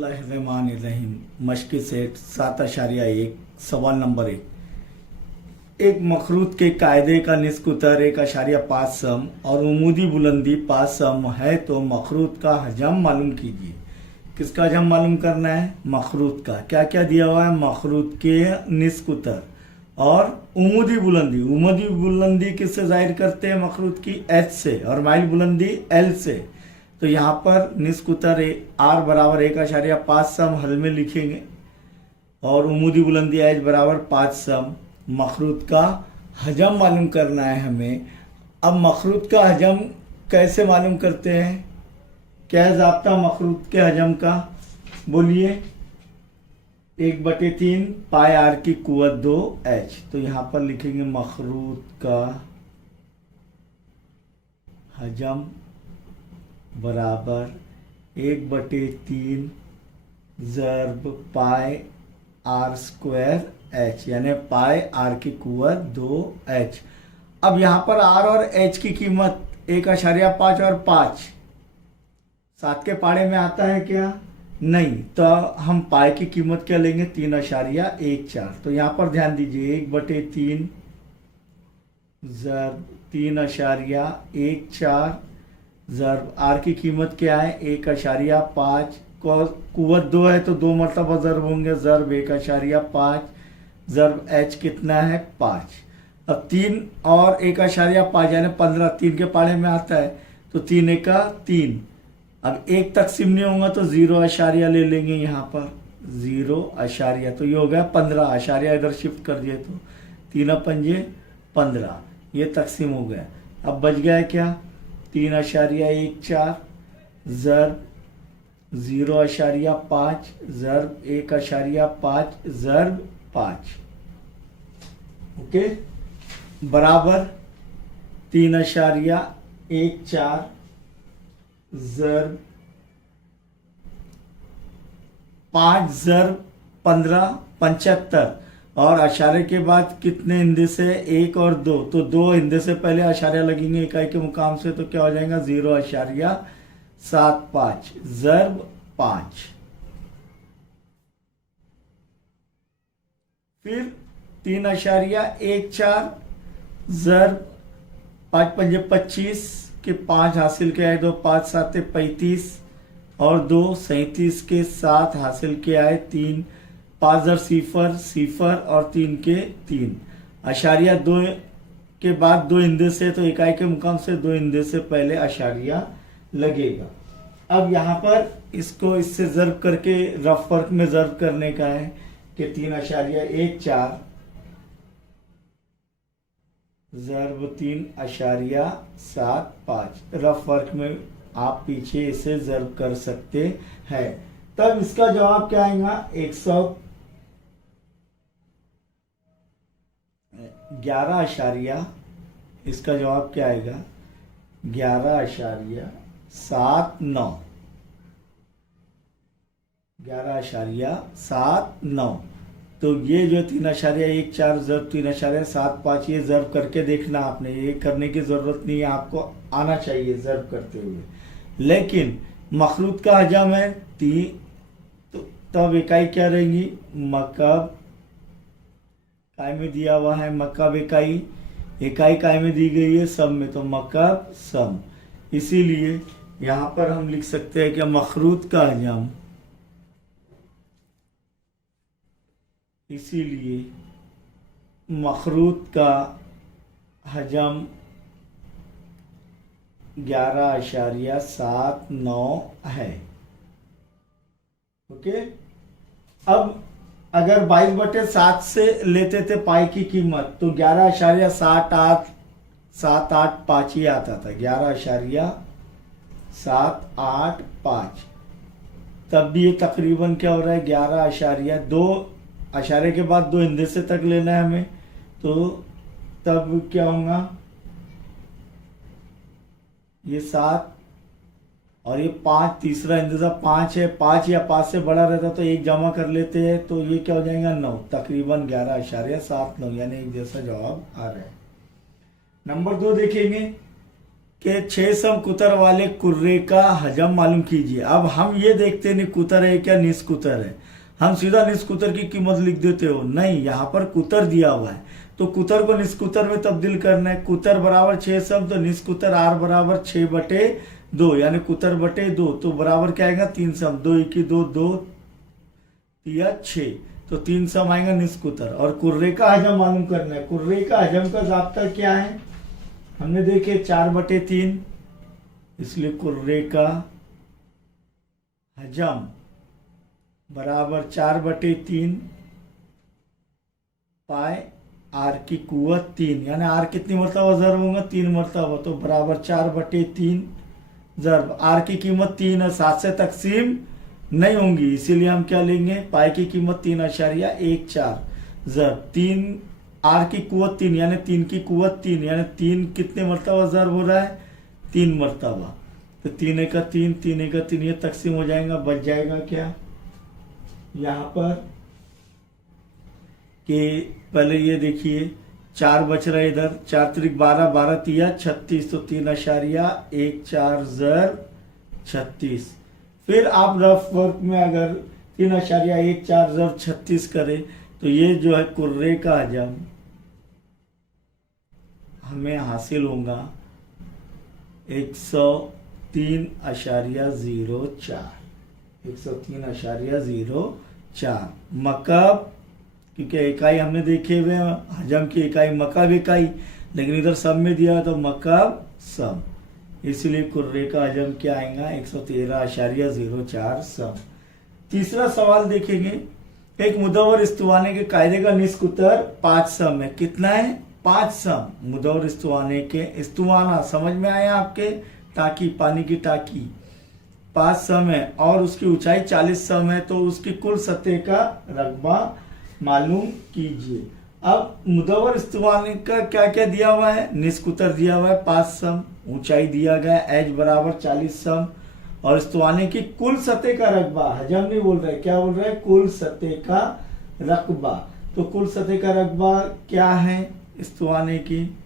बिस्मिल्लाहिर्रहमानिर्रहीम। मशक़ सेट 7.1 सवाल नंबर 1। एक मखरूत के कायदे का निस्क उतर 1.5 सम और उमूदी बुलंदी 5 सम है तो मखरूत का हजम मालूम कीजिए। किसका हजम मालूम करना है? मखरूत का। क्या क्या दिया हुआ है? मखरूत के निस्क उतर और उमूदी बुलंदी। उमूदी बुलंदी किससे जाहिर करते हैं? मखरूत की एच से, और माइल बुलंदी एल से। तो यहाँ पर निस्क उतर आर बराबर 1.5 सम हल में लिखेंगे और उमूदी बुलंदी एच बराबर 5 सम। मखरूत का हजम मालूम करना है हमें। अब मखरूत का हजम कैसे मालूम करते हैं? क्या है ज़ाब्ता मखरूत के हजम का? बोलिए। 1/3 पाई आर की कुव्वत 2h। तो यहाँ पर लिखेंगे मखरूत का हजम बराबर 1/3 ज़र्ब पाई आर स्क्वायर h, यानी पाई आर की कुव्वत 2h। अब यहाँ पर r और h की कीमत 1.5 और 5 7 के पाड़े में आता है क्या? नहीं। तो हम पाई की कीमत क्या लेंगे? 3.14। तो यहाँ पर ध्यान दीजिए 1/3 ज़र्ब 3.14 ज़र्ब आर की कीमत क्या है? 1.5। कुव्वत 2 है तो 2 मरतबा ज़र्ब होंगे, ज़र्ब 1.5 ज़र्ब एच कितना है? 5। अब 3 और 1.5 यानी 15 3 के पाड़े में आता है तो 3 एका 3। अब 1 तकसीम नहीं होगा तो 0 ले लेंगे यहाँ पर 0 तो ये हो गया 15 आशारिया इधर शिफ्ट कर दिए तो 3 पंजे 15, ये तकसीम हो गया। अब बच गया क्या? 3.14 ज़र्ब 0.5 ज़र्ब 1.5 ज़र्ब 5, ओके, बराबर 3.14 ज़र्ब 5 ज़र्ब 15 75। और अशारे के बाद कितने हिंदे से? 1 और 2, तो 2 हिंदे से पहले अशारिया लगेंगे इकाई के मुकाम से, तो क्या हो जाएगा? 0.75 ज़र्ब 5। फिर 3.14 ज़र्ब 5 पंजे 25 के 5 हासिल के आए, 2 5 7 35 और 2 37 के 7 हासिल के आए, 3 5 ज़र 0 0 और 3 के 3। अशारिया 2 के बाद 2 हिंदे से, तो इकाई के मुकाम से 2 हिंदे से पहले अशारिया लगेगा। अब यहाँ पर इसको इससे ज़र्ब करके रफ वर्क में ज़र्ब करने का है कि 3.14 ज़र्ब 3.75 रफ वर्क में आप पीछे इसे ज़र्ब कर सकते हैं। तब इसका जवाब क्या आएगा? 111 इसका जवाब क्या आएगा? 11.79 11.79। तो ये जो 3.14 ज़र्ब 3.75 ये ज़र्ब करके देखना आपने, ये करने की ज़रूरत नहीं है, आपको आना चाहिए ज़र्ब करते हुए। लेकिन मखरूत का हजम है तो तब इकाई क्या रहेगी? मकब काय में दिया हुआ है, मकब इकाई, इकाई काय में दी गई है? सम में, तो मकब सम। इसीलिए यहाँ पर हम लिख सकते हैं कि मखरूत का हजम, इसीलिए मखरूत का हजम 11.79 है, ओके। अब अगर 22/7 से लेते थे पाई की कीमत तो 11.785 ही आता था, 11.785। तब भी ये तकरीबन क्या हो रहा है? 11.2 अशारे के बाद 2 हिंदे से तक लेना है हमें, तो तब क्या होगा? ये 7 और ये 5, तीसरा हिंदसा 5 है, 5 या 5 से बड़ा रहता तो 1 जमा कर लेते हैं, तो ये क्या हो जाएगा? 9। तकरीबन 11.79 यानी एक जैसा जवाब आ रहा है। नंबर 2 देखेंगे के 6 सम कुतर वाले कुर्रे का हजम मालूम कीजिए। अब हम ये देखते नहीं कुतर है क्या निस्कुतर है, हम सीधा निस्कुतर की कीमत लिख देते हो, नहीं, यहाँ पर कुतर दिया हुआ है तो कुतर को निस्कुतर में तब्दील करना है। कुतर बराबर 6 सम, तो निस्कुतर आर बराबर 6/2, यानी कुतर बटे 2, तो बराबर क्या आएगा 3 सम, 2 1 2 2 या 6, तो 3 सम आएगा निस्कुतर। और कुर्रे का हजम मालूम करना है। कुर्रे का हजम का जाब्ता क्या है, हमने देखे 4/3, इसलिए कुर्रे का हजम बराबर 4/3 पाए आर की कुवत 3, यानी आर कितनी मरतबा ज़र्ब होगा 3 मरतबा, तो बराबर 4/3 ज़र्ब आर की कीमत 3 है, 7 से तकसीम नहीं होंगी, इसीलिए हम क्या लेंगे, पाई की कीमत 3.14 ज़र्ब 3, आर की कुवत 3 यानी 3 की कुवत 3, यानी 3 कितने मरतबा ज़र्ब हो रहा है 3 मरतबा, तो 3 का 3 3 का 3 ये तकसीम हो जाएगा, बच जाएगा क्या यहाँ पर कि पहले ये देखिए 4 बच रहा है इधर, 4 त्रिक 12, 12 तिया 36, तो 3.14 ज़र्ब 36। फिर आप रफ वर्क में अगर 3.14 ज़र्ब 36 करें तो ये जो है कुर्रे का हजम हमें हासिल होगा 103.04, 103.04 मकब, क्योंकि इकाई हमने देखे हुए हजम की इकाई मकब इकाई, लेकिन इधर सब में दिया तो मकब सम, इसलिए कुर्रे का हजम क्या आएगा 113.04 सम। तीसरा सवाल देखेंगे, एक मुदव्वर इस्तवाने के कायदे का निस्कुतर 5 सम है, कितना है 5 सम। मुदव्वर इस्तवाने के, इस्तवाना समझ में आया आपके, टाकी पानी की टाकी 5 सम है और उसकी ऊंचाई 40 सम है, तो उसकी कुल सतह का रकबा मालूम कीजिए। अब मुदव्वर इस्तवाने का क्या क्या दिया हुआ है, निस्कुतर दिया हुआ है 5 सम, ऊंचाई दिया गया एच बराबर 40 सम, और इस्तवाने की कुल सतह का रकबा, हजम नहीं बोल रहे, क्या बोल रहे हैं, कुल सतह का रकबा। तो कुल सतह का रकबा क्या है इस्तवाने की,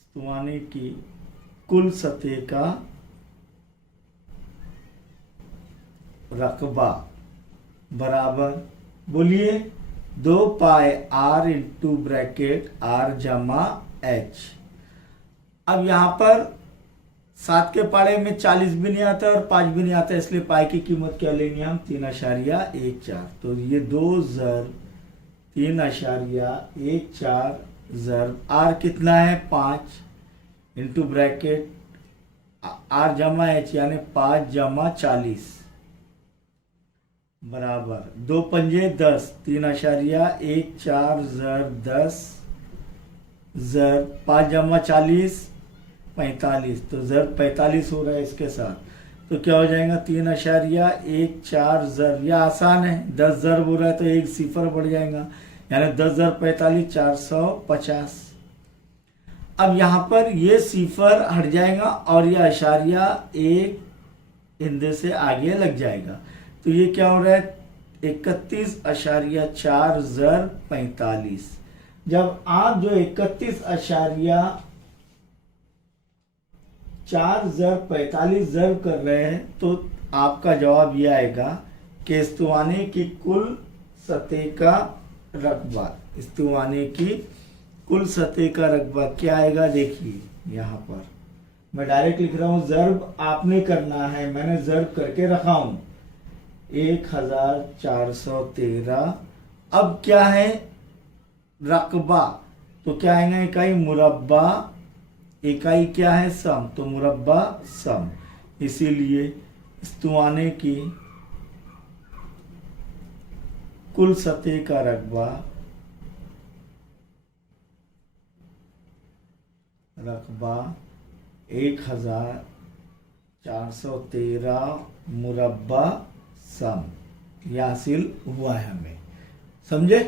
इस्तवाने की कुल सतह का रकबा बराबर, बोलिए 2 पाई आर इंटू ब्रैकेट आर जमा एच। अब यहाँ पर 7 के पाड़े में 40 भी नहीं आता और 5 भी नहीं आता, इसलिए पाई की कीमत क्या लेंगे हम 3.14, तो ये 2 ज़र्ब 3.14 ज़र्ब आर कितना है 5 इंटू ब्रैकेट आर जमा एच, यानी 5 जमा 40 बराबर 2 पंजे 10, 3.14 ज़र्ब 10 ज़र्ब 5 जमा 40 45, तो ज़र्ब 45 हो रहा है इसके साथ, तो क्या हो जाएगा 3.14 ज़र्ब, यह आसान है, 10 ज़र्ब हो रहा है तो एक सिफर बढ़ जाएगा, यानी 10 ज़र्ब 45 450। अब यहाँ पर ये सिफर हट जाएगा और यह अशारिया एक इंदे से आगे लग जाएगा, तो ये क्या हो रहा है 31.4 ज़र्ब 45। जब आप जो 31.4 ज़र्ब 45 ज़र्ब कर रहे हैं तो आपका जवाब ये आएगा कि इस्तवाने की कुल सतह का रकबा, इस्तवाने की कुल सतह का रकबा क्या आएगा, देखिए यहाँ पर मैं डायरेक्ट लिख रहा हूँ, ज़र्ब आपने करना है, मैंने ज़र्ब करके रखा हूँ 1413। अब क्या है रकबा, तो क्या आएगा इकाई मुरब्बा, इकाई क्या है सम, तो मुरब्बा सम, इसीलिए इस्तवाने की कुल सतह का रकबा रकबा 1413 मुरब्बा सम, यह हासिल हुआ है हमें, समझे।